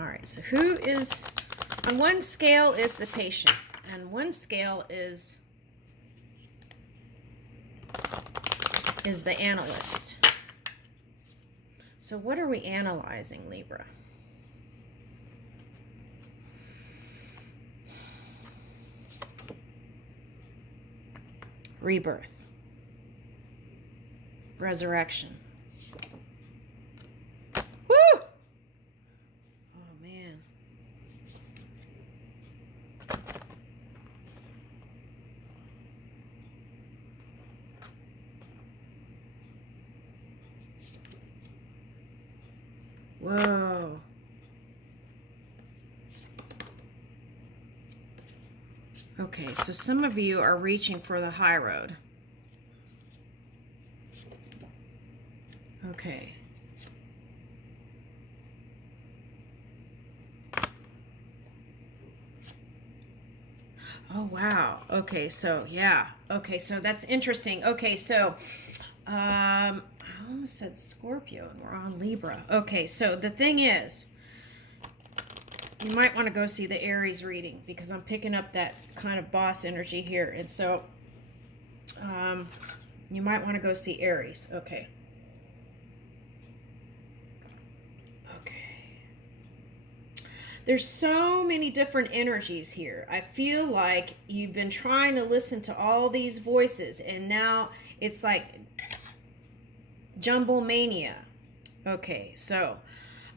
All right, so who is, on one scale is the patient, and one scale is the analyst. So what are we analyzing, Libra? Rebirth. Resurrection. Woo! Oh, man. Whoa. Okay, so some of you are reaching for the high road. Okay. Oh, wow. Okay, so, yeah. Okay, so that's interesting. Okay, so, I almost said Scorpio, and we're on Libra. Okay, so the thing is, you might want to go see the Aries reading, because I'm picking up that kind of boss energy here. And so, you might want to go see Aries. Okay. There's so many different energies here. I feel like you've been trying to listen to all these voices, and now it's like jumble mania. Okay, so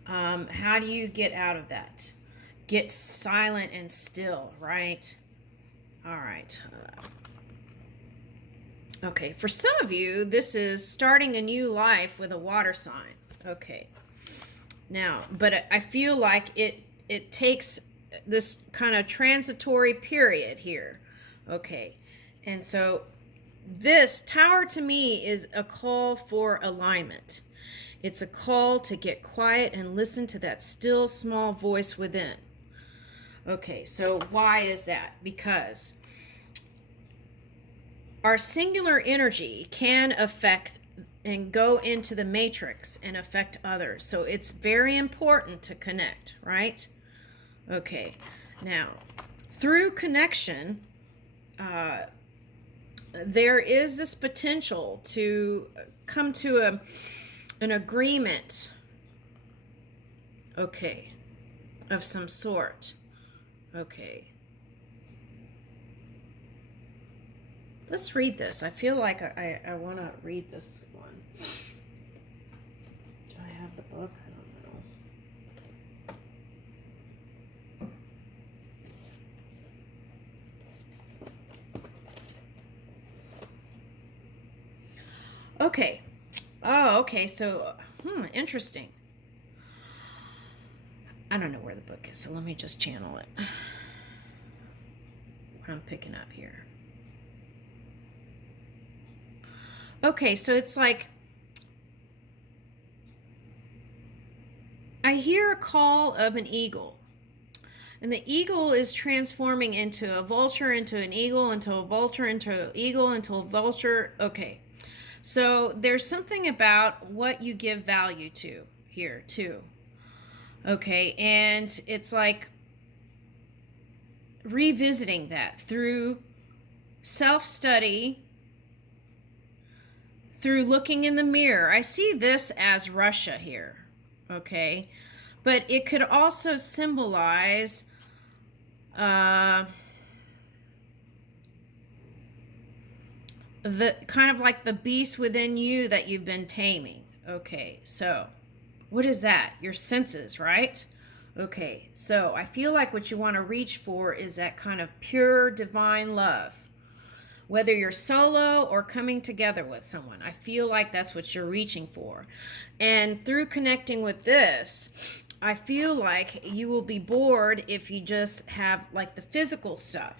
how do you get out of that? Get silent and still, right? All right. Okay, for some of you, this is starting a new life with a water sign. Okay. Now, but I feel like it takes this kind of transitory period here. Okay. And so this Tower to me is a call for alignment. It's a call to get quiet and listen to that still small voice within. Okay, so why is that? Because our singular energy can affect and go into the matrix and affect others. So it's very important to connect, right? Okay, now, through connection, there is this potential to come to an agreement, okay, of some sort. Okay. Let's read this. I feel like I want to read this one. Do I have the book? I don't know. Okay. Oh, okay. So, interesting. I don't know where the book is, so let me just channel it. What I'm picking up here. Okay, so it's like I hear a call of an eagle. And the eagle is transforming into a vulture, into an eagle, into a vulture, into an eagle, into a vulture. Okay. So there's something about what you give value to here, too. Okay. And it's like revisiting that through self-study, through looking in the mirror. I see this as Russia here. Okay. But it could also symbolize the kind of like the beast within you that you've been taming. Okay, so what is that? Your senses, right? Okay, so I feel like what you want to reach for is that kind of pure divine love. Whether you're solo or coming together with someone, I feel like that's what you're reaching for. And through connecting with this, I feel like you will be bored if you just have like the physical stuff.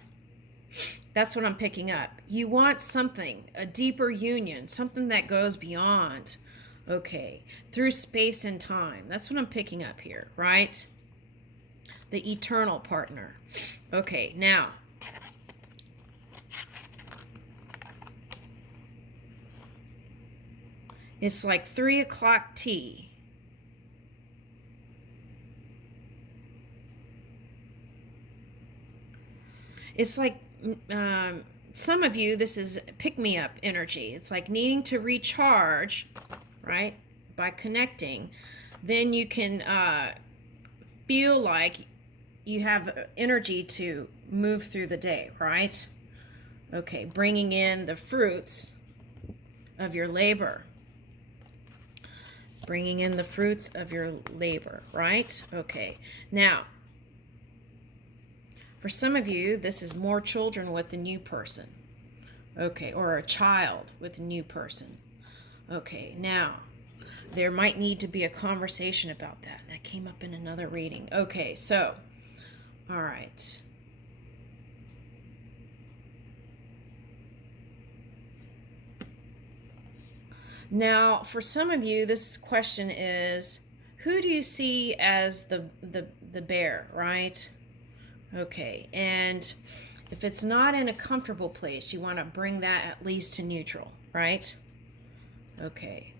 That's what I'm picking up. You want something, a deeper union, something that goes beyond, okay, through space and time. That's what I'm picking up here, right? The eternal partner. Okay, now, it's like 3 o'clock tea. It's like some of you, this is pick-me-up energy. It's like needing to recharge, right, by connecting. Then you can feel like you have energy to move through the day, right? Okay, bringing in the fruits of your labor. Bringing in the fruits of your labor, right? Okay, now, for some of you, this is more children with a new person. Okay, or a child with a new person. Okay, now, there might need to be a conversation about that. That came up in another reading. Okay, so, all right. Now, for some of you, this question is, who do you see as the bear, right? Okay, and if it's not in a comfortable place, you want to bring that at least to neutral, right? Okay.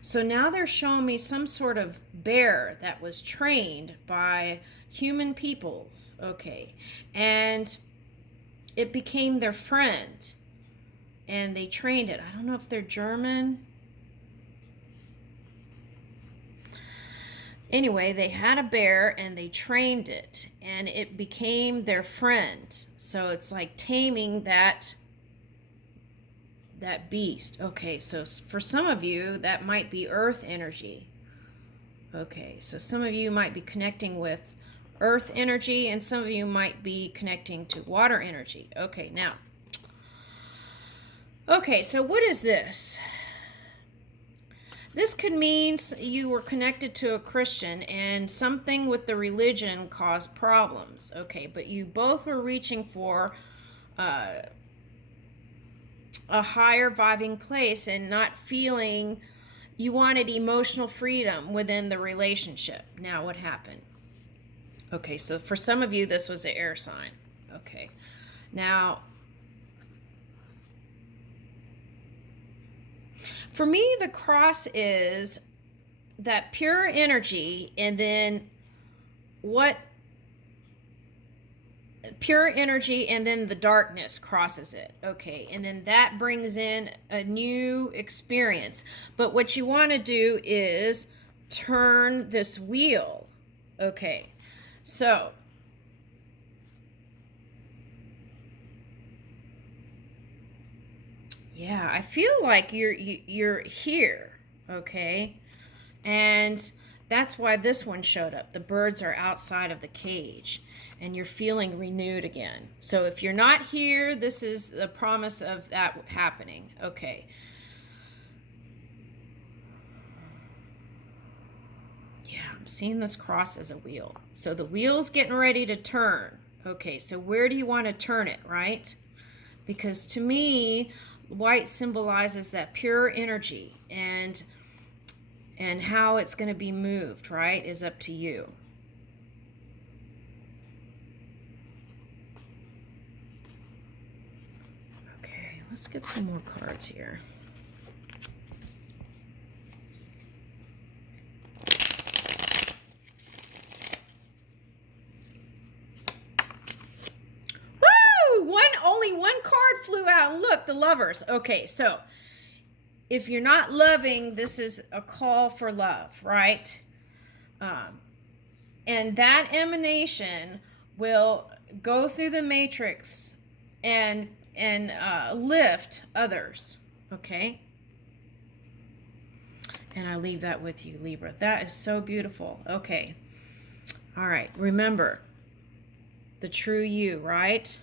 So now they're showing me some sort of bear that was trained by human peoples, okay, and it became their friend, and they trained it. I don't know if they're German. Anyway, they had a bear and they trained it, and it became their friend. So it's like taming that beast. Okay, so for some of you, that might be earth energy. Okay, so some of you might be connecting with earth energy, and some of you might be connecting to water energy. Okay, now. Okay, so what is this? This could mean you were connected to a Christian and something with the religion caused problems. Okay, but you both were reaching for a higher vibing place and not feeling you wanted emotional freedom within the relationship. Now, what happened? Okay, so for some of you, this was an air sign. Okay, now, for me, the cross is that pure energy, and then pure energy, and then the darkness crosses it. Okay, and then that brings in a new experience. But what you want to do is turn this wheel. Okay, so yeah, I feel like you're here, okay? And that's why this one showed up. The birds are outside of the cage, and you're feeling renewed again. So if you're not here, this is the promise of that happening. Okay. Yeah, I'm seeing this cross as a wheel. So the wheel's getting ready to turn. Okay, so where do you want to turn it, right? Because to me, white symbolizes that pure energy, and how it's going to be moved, right, is up to you. Okay, let's get some more cards here. Only one card flew out, and look, the Lovers. Okay, so if you're not loving, this is a call for love, right? And that emanation will go through the matrix and lift others, okay? And I leave that with you, Libra. That is so beautiful. Okay. All right. Remember the true you, right?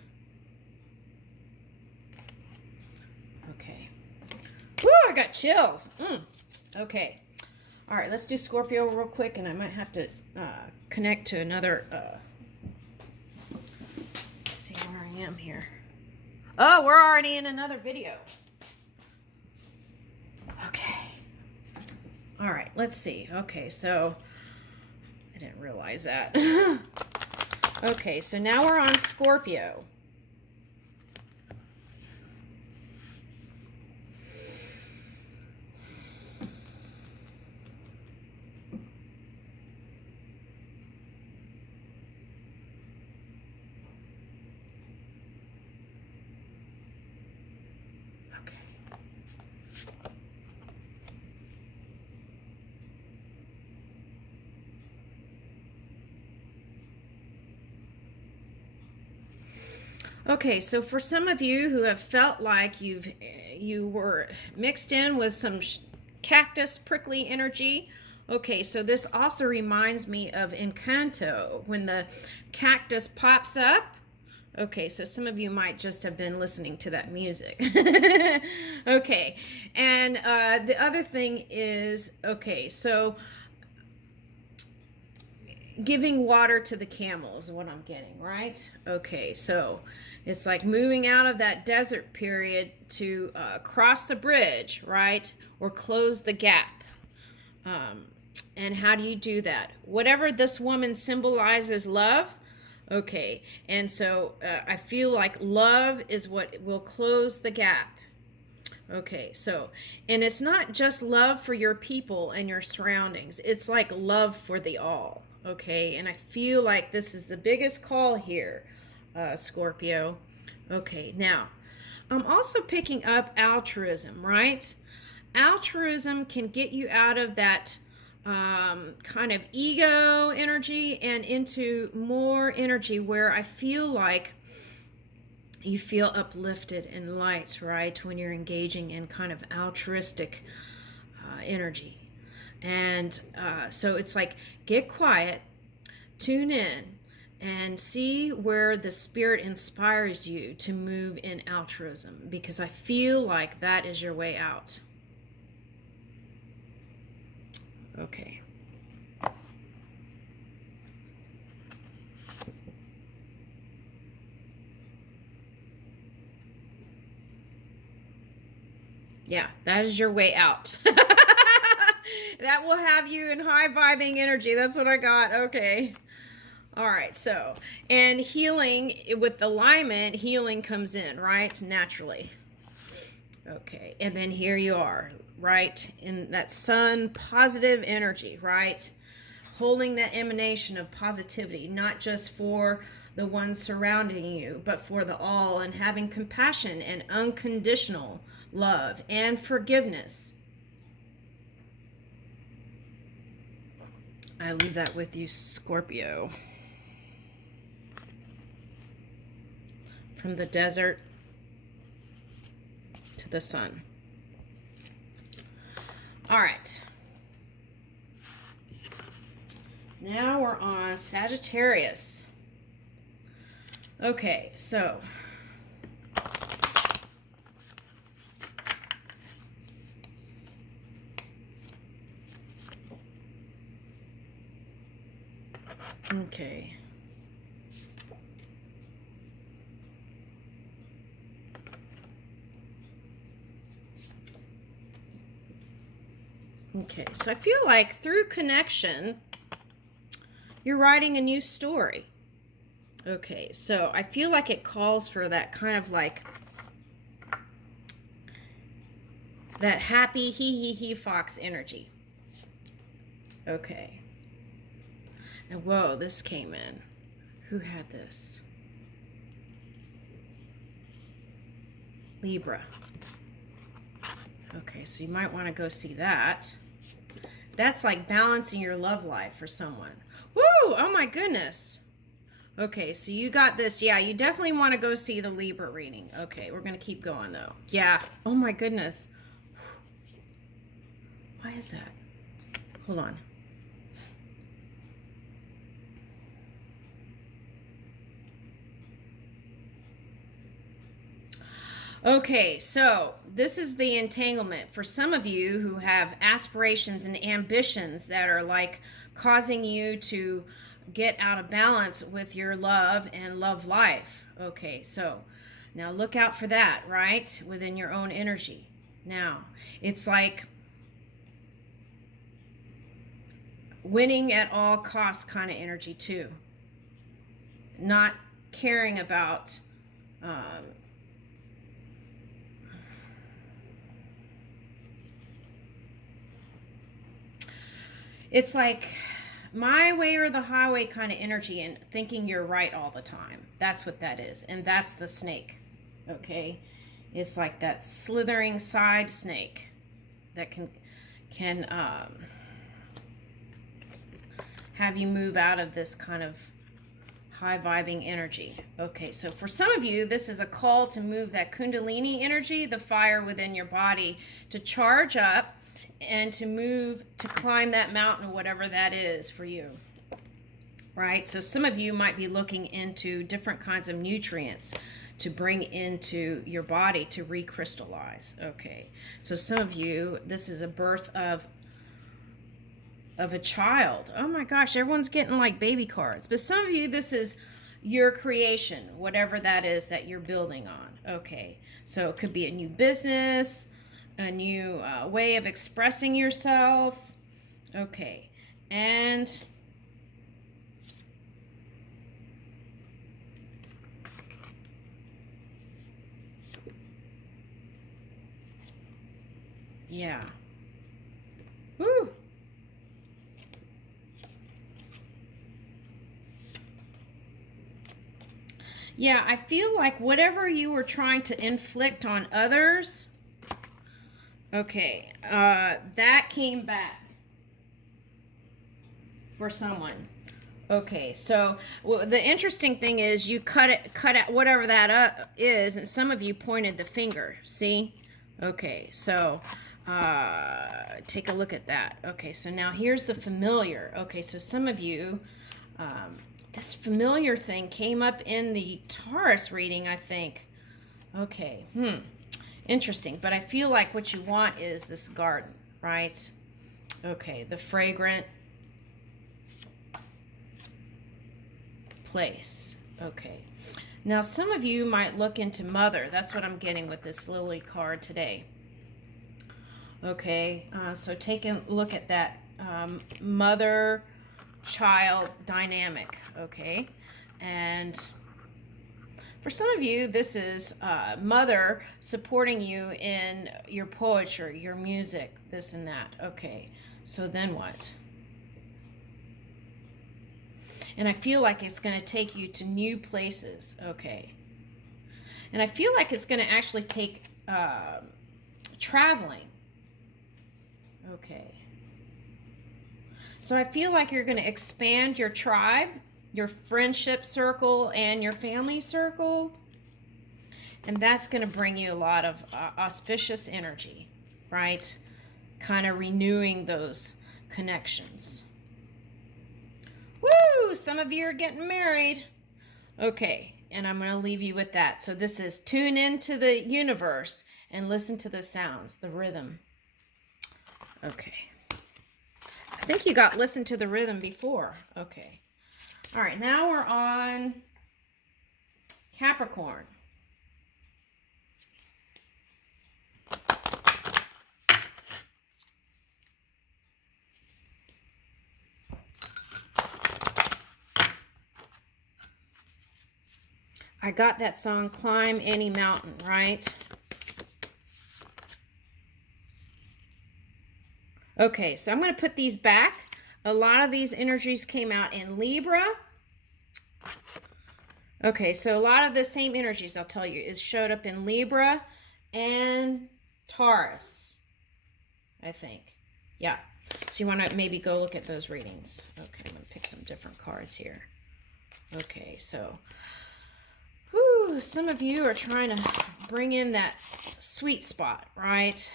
Okay. Woo, I got chills. Okay. All right, let's do Scorpio real quick, and I might have to connect to another. Let's see where I am here. Oh, we're already in another video. Okay. All right, let's see. Okay, so I didn't realize that. Okay, so now we're on Scorpio. Okay, so for some of you who have felt like you were mixed in with some cactus prickly energy. Okay, so this also reminds me of Encanto when the cactus pops up. Okay, so some of you might just have been listening to that music. Okay, and the other thing is, okay, so giving water to the camels is what I'm getting, right? Okay, so it's like moving out of that desert period to cross the bridge, right? Or close the gap. And how do you do that? Whatever this woman symbolizes love. Okay, and so I feel like love is what will close the gap. Okay, so, and it's not just love for your people and your surroundings, it's like love for the all. Okay, and I feel like this is the biggest call here, Scorpio. Okay, now, I'm also picking up altruism, right? Altruism can get you out of that kind of ego energy and into more energy where I feel like you feel uplifted and light, right? When you're engaging in kind of altruistic energy. And so it's like, get quiet, tune in, and see where the spirit inspires you to move in altruism, because I feel like that is your way out. Okay. Yeah, that is your way out. That will have you in high vibing energy. That's what I got. Okay. All right. So, and healing with alignment, healing comes in, right? Naturally. Okay. And then here you are, right? In that sun positive energy, right? Holding that emanation of positivity, not just for the ones surrounding you, but for the all, and having compassion and unconditional love and forgiveness. I leave that with you, Scorpio. From the desert to the sun. All right. Now we're on Sagittarius. Okay, so okay. Okay, so I feel like through connection, you're writing a new story. Okay, so I feel like it calls for that kind of like that happy he fox energy. Okay. And whoa, this came in. Who had this? Libra. Okay, so you might want to go see that. That's like balancing your love life for someone. Woo! Oh my goodness. Okay, so you got this. Yeah, you definitely want to go see the Libra reading. Okay, we're going to keep going though. Yeah. Oh my goodness. Why is that? Hold on. Okay, so this is the entanglement for some of you who have aspirations and ambitions that are like causing you to get out of balance with your love and love life. Okay, so now look out for that, right? Within your own energy. Now, it's like winning at all costs kind of energy too. Not caring about it's like my way or the highway kind of energy, and thinking you're right all the time. That's what that is. And that's the snake. Okay? It's like that slithering side snake that can have you move out of this kind of high vibing energy. Okay, so for some of you, this is a call to move that Kundalini energy, the fire within your body, to charge up and to move, to climb that mountain, whatever that is for you. Right? So some of you might be looking into different kinds of nutrients to bring into your body to recrystallize. Okay. So some of you, this is a birth of a child. Oh my gosh, everyone's getting like baby cards. But some of you, this is your creation, whatever that is that you're building on. Okay. So it could be a new business, a new way of expressing yourself. Okay. And yeah. Woo. Yeah, I feel like whatever you were trying to inflict on others, okay, that came back for someone. Okay, so the interesting thing is you cut out whatever that is, and some of you pointed the finger. See? Okay, so take a look at that. Okay, so now here's the familiar. Okay, so some of you, this familiar thing came up in the Taurus reading, I think. Okay, interesting. But I feel like what you want is this garden, right? Okay, the fragrant place. Okay. Now, some of you might look into mother. That's what I'm getting with this Lily card today. Okay, so take a look at that mother-child dynamic, okay? And for some of you, this is mother supporting you in your poetry, your music, this and that. Okay, so then what? And I feel like it's going to take you to new places. Okay. And I feel like it's going to actually take traveling. Okay. So I feel like you're going to expand your tribe, your friendship circle, and your family circle. And that's going to bring you a lot of auspicious energy, right? Kind of renewing those connections. Woo! Some of you are getting married. Okay, and I'm going to leave you with that. So this is tune into the universe and listen to the sounds, the rhythm. Okay. I think you got listen to the rhythm before. Okay. All right, now we're on Capricorn. I got that song, Climb Any Mountain, right? Okay, so I'm going to put these back. A lot of these energies came out in Libra. Okay, so a lot of the same energies, I'll tell you, is showed up in Libra and Taurus, I think. Yeah, so you want to maybe go look at those readings. Okay, I'm going to pick some different cards here. Okay, so some of you are trying to bring in that sweet spot, right?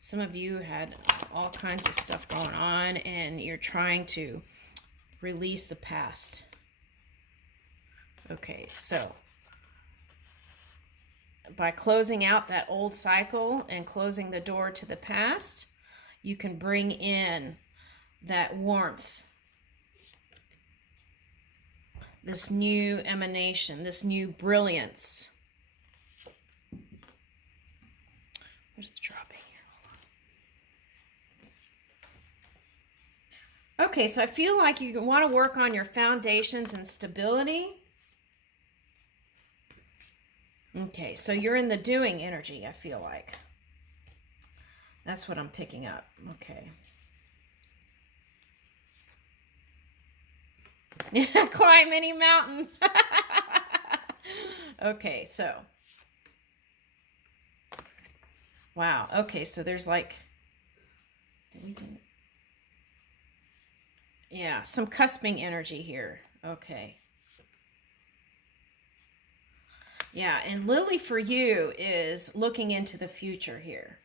Some of you had all kinds of stuff going on and you're trying to release the past. Okay, so by closing out that old cycle and closing the door to the past, you can bring in that warmth, this new emanation, this new brilliance. Where's the dropping here? Okay, so I feel like you want to work on your foundations and stability. Okay, so you're in the doing energy, I feel like. That's what I'm picking up. Okay. Climb any mountain. Okay, so. Wow. Okay, so there's like. Did we do it? Yeah, some cusping energy here. Okay. Yeah, and Lily for you is looking into the future here,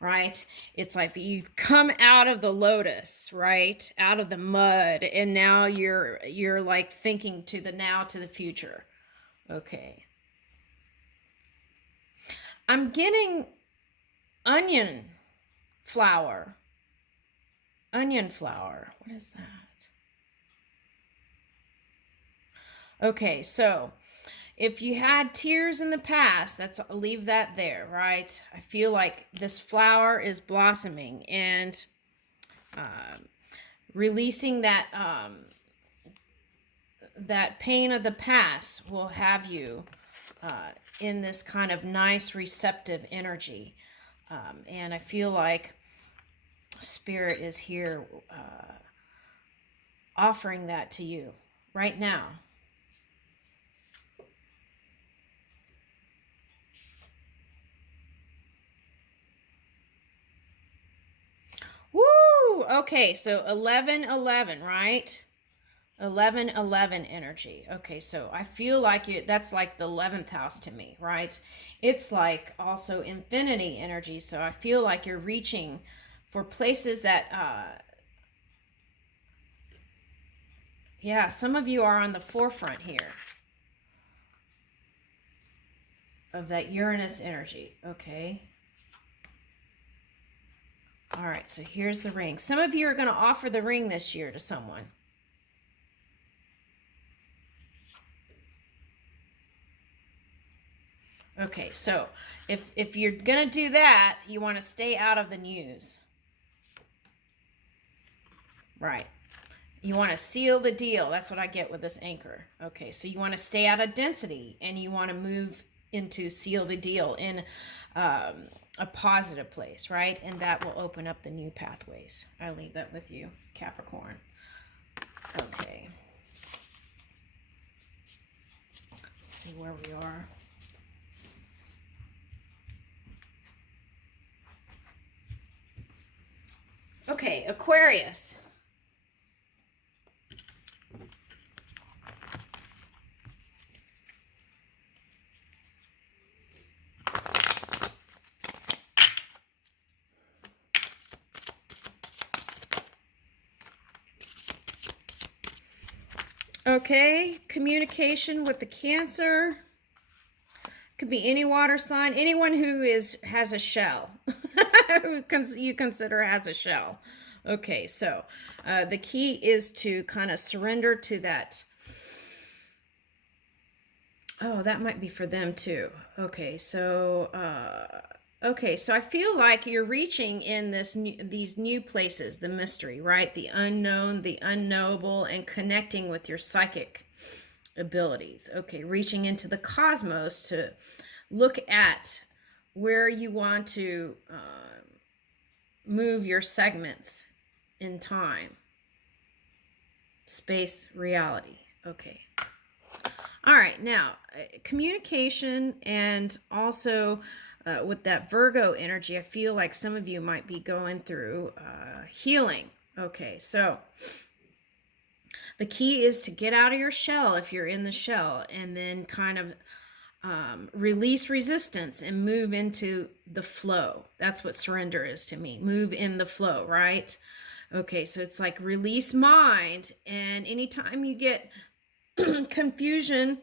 right? It's like you come out of the lotus, right? Out of the mud, and now you're like thinking to the now, to the future. Okay. I'm getting onion flower. Onion flower. What is that? Okay, so if you had tears in the past, I'll leave that there, right? I feel like this flower is blossoming and releasing that pain of the past will have you in this kind of nice receptive energy. And I feel like Spirit is here offering that to you right now. Woo! Okay, so 11-11, right? 11-11 energy. Okay, so I feel like that's like the 11th house to me, right? It's like also infinity energy. So I feel like you're reaching for places that yeah, some of you are on the forefront here of that Uranus energy. Okay. All right, so here's the ring. Some of you are going to offer the ring this year to someone. Okay, so if you're going to do that, you want to stay out of the news. Right. You want to seal the deal. That's what I get with this anchor. Okay, so you want to stay out of density and you want to move into seal the deal in a positive place, right? And that will open up the new pathways. I leave that with you, Capricorn. Okay. Let's see where we are. Okay, Aquarius. Okay, communication with the Cancer. Could be any water sign, anyone who has a shell, who you consider has a shell. Okay, so the key is to kind of surrender to that. Oh, that might be for them too. Okay, so I feel like you're reaching in these new places, the mystery, right? The unknown, the unknowable, and connecting with your psychic abilities. Okay, reaching into the cosmos to look at where you want to move your segments in time, space, reality. Okay. All right, now communication and also with that Virgo energy, I feel like some of you might be going through healing. Okay, so the key is to get out of your shell if you're in the shell, and then kind of release resistance and move into the flow. That's what surrender is to me. Move in the flow, right? Okay, so it's like release mind, and anytime you get confusion,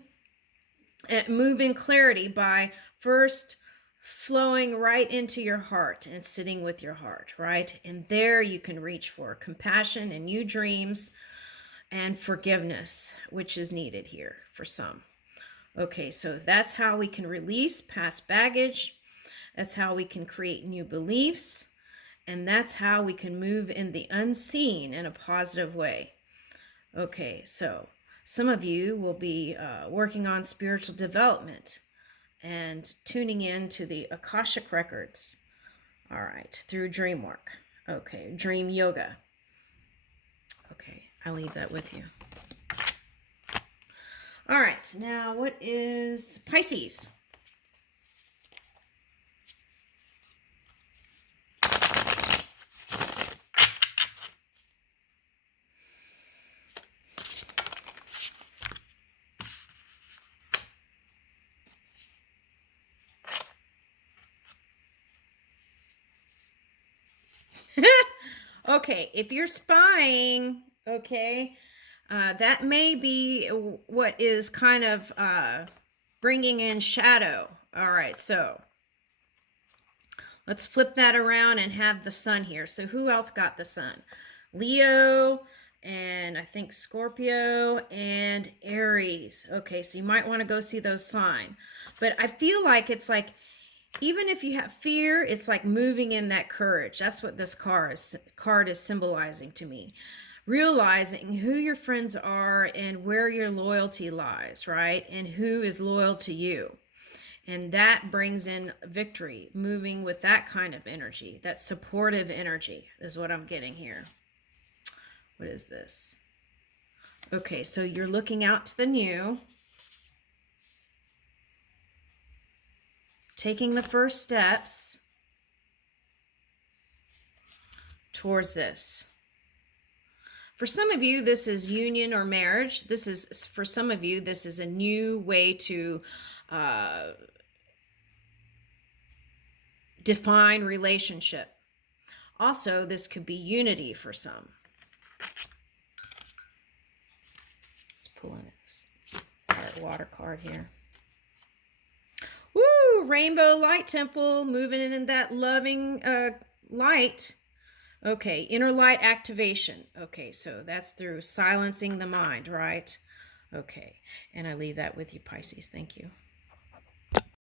move in clarity by first flowing right into your heart and sitting with your heart, right? And there you can reach for compassion and new dreams and forgiveness, which is needed here for some. Okay, so that's how we can release past baggage. That's how we can create new beliefs. And that's how we can move in the unseen in a positive way. Okay, so some of you will be working on spiritual development and tuning in to the Akashic records. All right, through dream work. Okay, dream yoga. Okay, I'll leave that with you. All right, now what is Pisces? Okay, if you're spying, okay, that may be what is kind of bringing in shadow. All right, so let's flip that around and have the sun here. So who else got the sun? Leo, and I think Scorpio and Aries. Okay, so you might want to go see those signs. But I feel like it's like, even if you have fear, it's like moving in that courage. That's what this card is symbolizing to me. Realizing who your friends are and where your loyalty lies, right? And who is loyal to you. And that brings in victory, moving with that kind of energy, that supportive energy is what I'm getting here. What is this? Okay, so you're looking out to the new, taking the first steps towards this. For some of you, this is union or marriage. For some of you, this is a new way to define relationship. Also, this could be unity for some. Let's pull in this water card here. Woo! Rainbow light temple, moving in that loving light. Okay, inner light activation. Okay, so that's through silencing the mind, right? Okay, and I leave that with you, Pisces. Thank you.